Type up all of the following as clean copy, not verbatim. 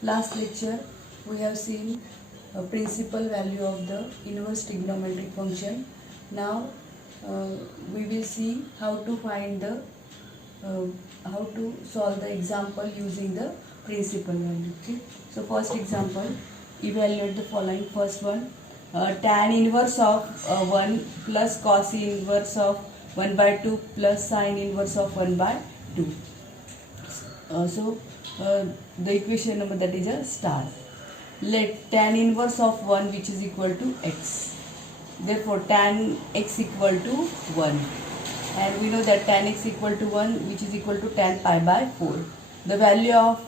Last lecture we have seen a principal value of the inverse trigonometric function. Now we will see how to find the how to solve the example using the principal value. Okay. So first example, evaluate the following. First one, tan inverse of 1 plus cos inverse of 1 by 2 plus sin inverse of 1 by 2. The equation number, that is a star. Let tan inverse of 1 which is equal to x. Therefore tan x equal to 1, and we know that tan x equal to 1 which is equal to tan pi by 4. The value of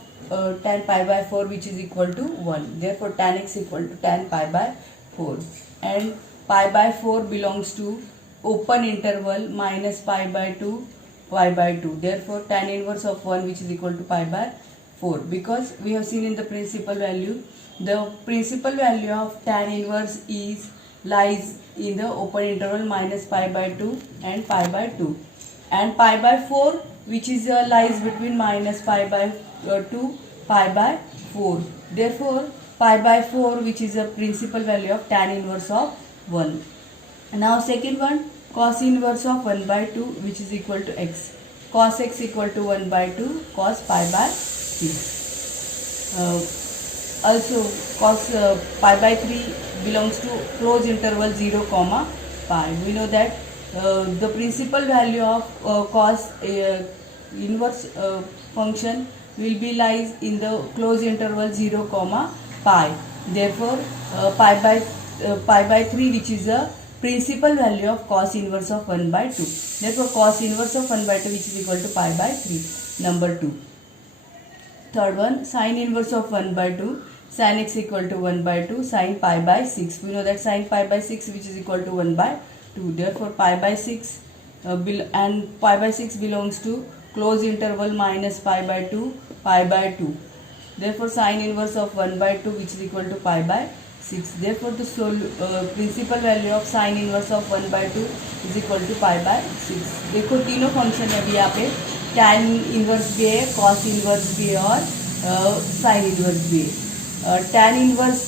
tan pi by 4 which is equal to 1. Therefore tan x equal to tan pi by 4, and pi by 4 belongs to open interval minus pi by 2 pi by 2. Therefore tan inverse of 1 which is equal to pi by 4, because we have seen in the principal value, the principal value of tan inverse lies in the open interval minus pi by 2 and pi by 2, and pi by 4 which is lies between minus pi by 2 pi by 4. Therefore pi by 4 which is a principal value of tan inverse of 1. Now second one, cos inverse of 1 by 2 which is equal to x. Cos x equal to 1 by 2 cos pi by 3. Also cos pi by 3 belongs to closed interval 0 comma pi. We know that the principal value of cos inverse function will be lies in the closed interval 0 comma pi. Therefore pi by 3 which is a principal value of cos inverse of 1 by 2. Therefore cos inverse of 1 by 2 which is equal to pi by 3. Number 2. Third one, sin inverse of 1 by 2. Sin x equal to 1 by 2 sin pi by 6. We know that sin pi by 6 which is equal to 1 by 2. Therefore pi by 6 and pi by 6 belongs to closed interval minus pi by 2 pi by 2. Therefore sin inverse of 1 by 2 which is equal to pi by 6. Therefore the principal value of sin inverse of 1 by 2 is equal to pi by 6. देखो तीनों function है अभी यहाँ पे, tan inverse भी है, cos inverse भी है और sin इनवर्स भी है. Tan inverse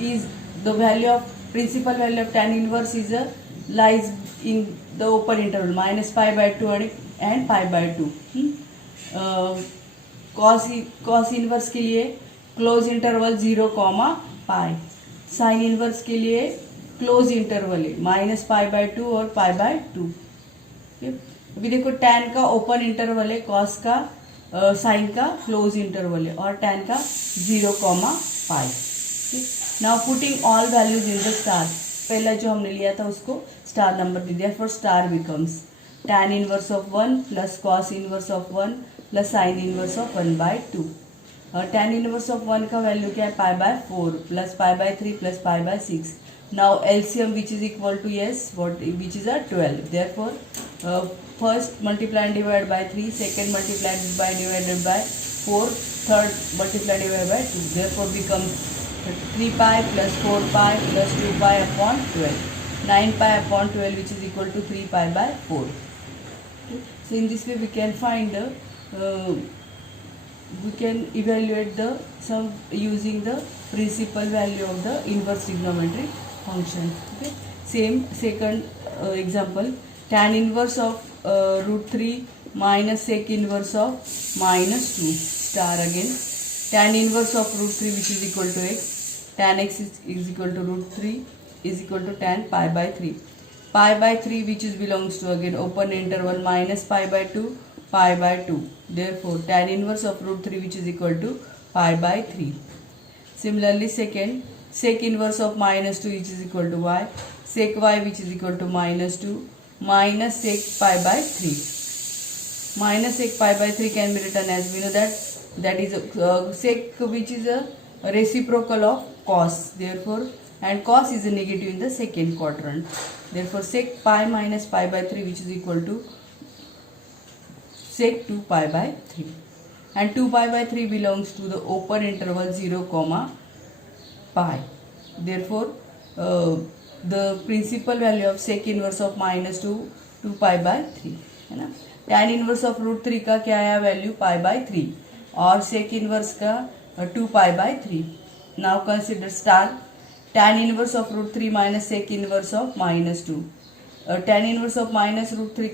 is the value of principal value of tan inverse is lies in the open interval minus pi by 2 and pi by 2. cos inverse के लिए close interval 0 comma पाई. Sine inverse के लिए close interval है minus pi by 2 और pi by 2. अभी देखो tan का open interval है, cos का साइन का क्लोज इंटरवल है और tan का 0 comma pi. Now putting all values in the star. पहला जो हमने लिया था उसको स्टार नंबर दे दिया. For star becomes tan inverse of 1 plus cos inverse of 1 plus sine inverse of 1 by 2. tan inverse of 1 का वैल्यू क्या है, pi by 4 plus pi by 3 plus pi by 6. Now LCM which is equal to yes what which is 12. Therefore first multiply and divide by 3, second multiply by divided by 4, third multiply divided by 2. Therefore becomes 3 pi plus 4 pi plus 2 pi upon 12. 9 pi upon 12 which is equal to 3 pi by 4. Okay. So in this way we can find we can evaluate the sum using the principal value of the inverse trigonometric function. Okay. Same second example, tan inverse of root 3 minus sec inverse of minus 2 star again. Tan inverse of root 3 which is equal to x. Tan x is equal to root 3 is equal to tan pi by 3. Pi by 3 which is belongs to again open interval minus pi by 2 pi by 2. Therefore tan inverse of root 3 which is equal to pi by 3. Similarly second, sec inverse of minus 2 which is equal to y. Sec y which is equal to minus 2 minus sec pi by 3. Minus sec pi by 3 can be written as, we know that is sec which is a reciprocal of cos. Therefore and cos is a negative in the second quadrant. Therefore sec pi minus pi by 3 which is equal to sec 2 pi by 3. And 2 pi by 3 belongs to the open interval 0 comma pi. Therefore the principal value of sec inverse of minus 2 pi by 3 है ना. tan inverse of root 3 का क्या आया value, pi by 3, और sec inverse का 2 pi by 3. Now consider star tan inverse of root 3 minus sec inverse of minus 2. Tan inverse of minus root 3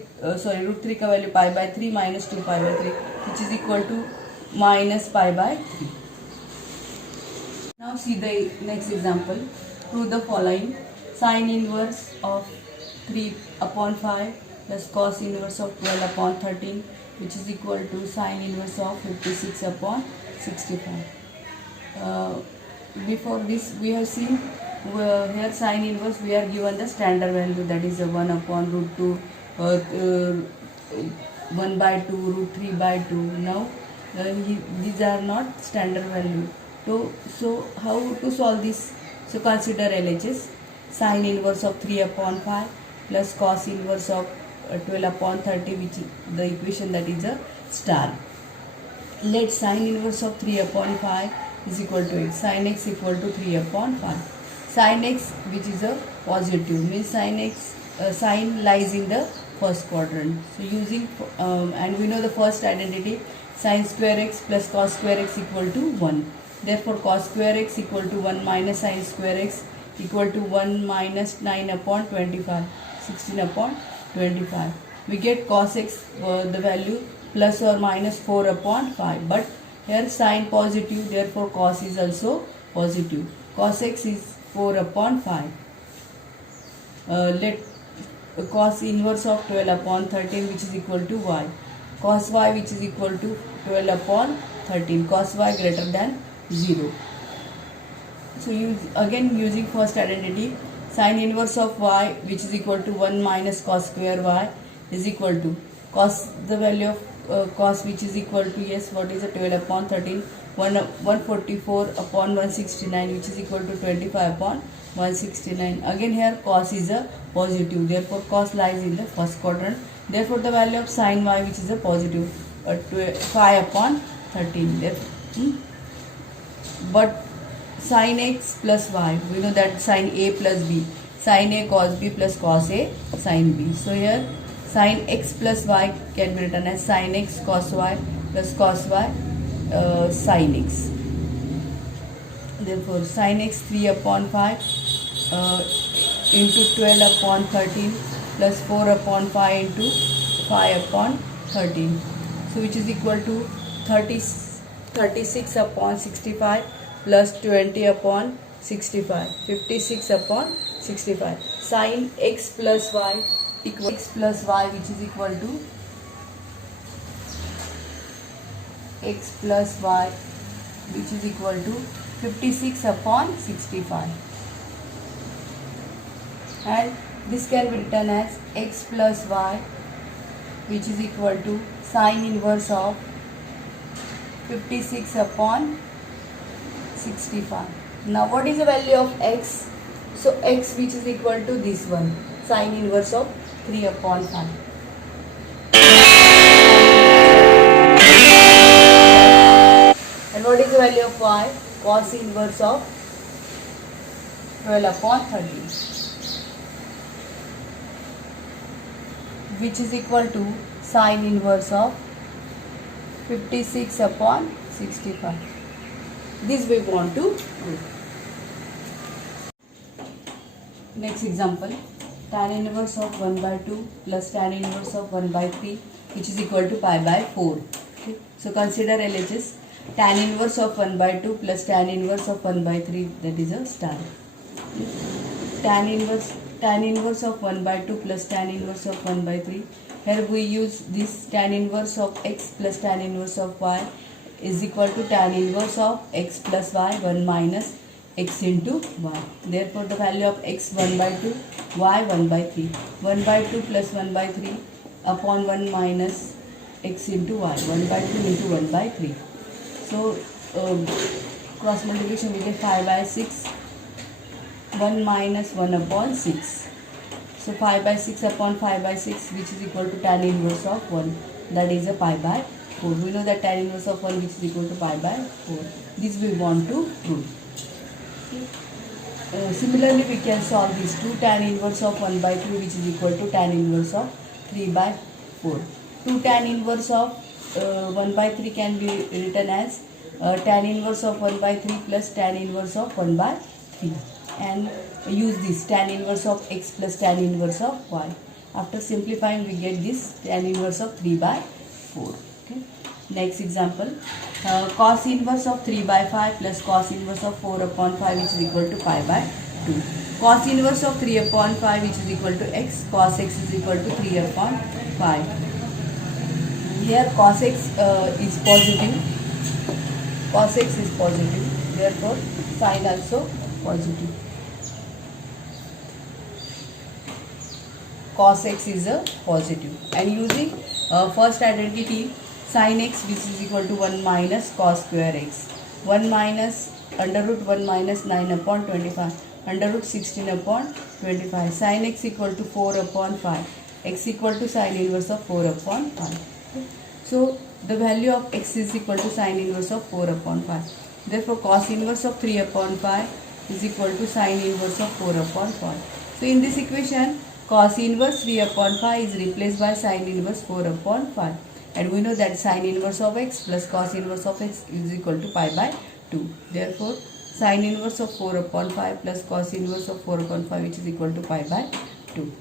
root 3 का value pi by 3 minus 2 pi by 3 which is equal to minus pi by 3. Now see the next example. Prove the following. Sin inverse of 3 upon 5 plus cos inverse of 12 upon 13 which is equal to sin inverse of 56 upon 65. Before this we have seen here sin inverse we are given the standard value, that is 1 upon root 2 1 by 2 root 3 by 2. Now these are not standard value. So how to solve this? So consider LHS. Sin inverse of 3 upon 5 plus cos inverse of 12 upon 30, which is the equation that is a star. Let sin inverse of 3 upon 5 is equal to x. Sin x equal to 3 upon 5. Sin x, which is a positive, means sin lies in the first quadrant. So using and we know the first identity, sin square x plus cos square x equal to 1. Therefore cos square x equal to 1 minus sin square x equal to 1 minus 9 upon 25, 16 upon 25. We get cos x the value plus or minus 4 upon 5, but here sin positive, therefore cos is also positive. Cos x is 4 upon 5. Let cos inverse of 12 upon 13 which is equal to y. Cos y which is equal to 12 upon 13. Cos y greater than 0. So again using first identity, sin inverse of y which is equal to 1 minus cos square y is equal to cos, the value of cos which is equal to, yes, what is a 12 upon 13, 144 upon 169 which is equal to 25 upon 169. Again here cos is a positive, therefore cos lies in the first quadrant. Therefore the value of sin y which is a positive 5 upon 13. Therefore, but sin x plus y, we know that sin a plus b, sin a cos b plus cos a sin b. So here sin x plus y can be written as sin x cos y plus cos y sin x. Therefore sin x 3 upon 5 into 12 upon 13 plus 4 upon 5 into 5 upon 13. So which is equal to 36 upon 65 plus 20 upon 65, 56 upon 65. Sin x plus y equal x plus y which is equal to x plus y which is equal to 56 upon 65, and this can be written as x plus y which is equal to sin inverse of 56 upon 65. Now what is the value of x? So x which is equal to this one, sin inverse of 3 upon 5. And what is the value of y? Cos inverse of 12 upon 13, which is equal to sin inverse of 56 upon 65. This we want to prove. Next example, tan inverse of 1 by 2 plus tan inverse of 1 by 3 which is equal to pi by 4. Okay. So consider LHS. Tan inverse of 1 by 2 plus tan inverse of 1 by 3, that is a star. Tan inverse of 1 by 2 plus tan inverse of 1 by 3. Here we use this tan inverse of x plus tan inverse of y is equal to tan inverse of x plus y 1 minus x into y. Therefore the value of x 1 by 2, y 1 by 3. 1 by 2 plus 1 by 3 upon 1 minus x into y. 1 by 2 into 1 by 3. So cross multiplication we get 5 by 6, 1 minus 1 upon 6. So 5 by 6 upon 5 by 6 which is equal to tan inverse of 1, that is a pi by 4. We know that tan inverse of 1 which is equal to pi by 4. This we want to prove. Similarly we can solve this 2 tan inverse of 1 by 3 which is equal to tan inverse of 3 by 4. 2 tan inverse of 1 by 3 can be written as tan inverse of 1 by 3 plus tan inverse of 1 by 3, and use this tan inverse of x plus tan inverse of y. After simplifying we get this tan inverse of 3 by 4. Okay. Next example, cos inverse of 3 by 5 plus cos inverse of 4 upon 5 which is equal to pi by 2. Cos inverse of 3 upon 5 which is equal to x, cos x is equal to 3 upon 5. Here cos x is positive, cos x is positive, therefore sin also positive. Cos x is a positive, and using first identity, sin x which is equal to 1 minus cos square x, 1 minus under root 1 minus 9 upon 25, under root 16 upon 25, sin x equal to 4 upon 5, x equal to sin inverse of 4 upon 5. Okay. So the value of x is equal to sin inverse of 4 upon 5. Therefore cos inverse of 3 upon 5 is equal to sin inverse of 4 upon 5. So in this equation, cos inverse 3 upon 5 is replaced by sin inverse 4 upon 5. And we know that sin inverse of x plus cos inverse of x is equal to pi by 2. Therefore, sin inverse of 4 upon 5 plus cos inverse of 4 upon 5 which is equal to pi by 2.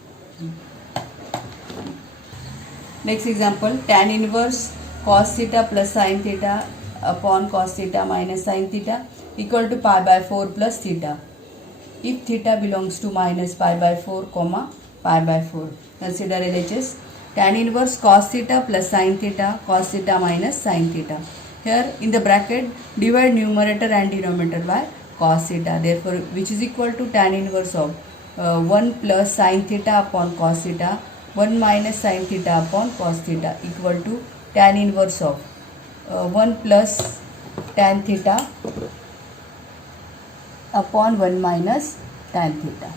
Next example, tan inverse cos theta plus sin theta upon cos theta minus sin theta equal to pi by 4 plus theta. If theta belongs to minus pi by 4, pi by 4. Consider LHS. Tan inverse cos theta plus sin theta, cos theta minus sin theta. Here in the bracket, divide numerator and denominator by cos theta. Therefore, which is equal to tan inverse of 1 plus sin theta upon cos theta, 1 minus sin theta upon cos theta equal to tan inverse of 1 plus tan theta upon 1 minus tan theta.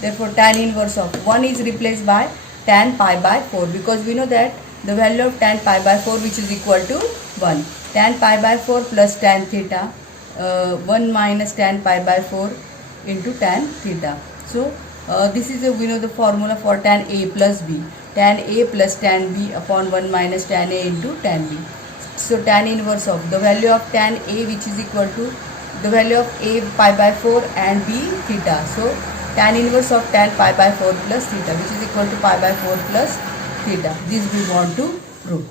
Therefore, tan inverse of 1 is replaced by tan pi by 4, because we know that the value of tan pi by 4 which is equal to 1. Tan pi by 4 plus tan theta, 1 minus tan pi by 4 into tan theta. So, this is we know the formula for tan A plus B. Tan A plus tan B upon 1 minus tan A into tan B. So, tan inverse of the value of tan A which is equal to the value of A pi by 4 and B theta. So, tan inverse of tan pi by 4 plus theta which is equal to pi by 4 plus theta. This we want to prove.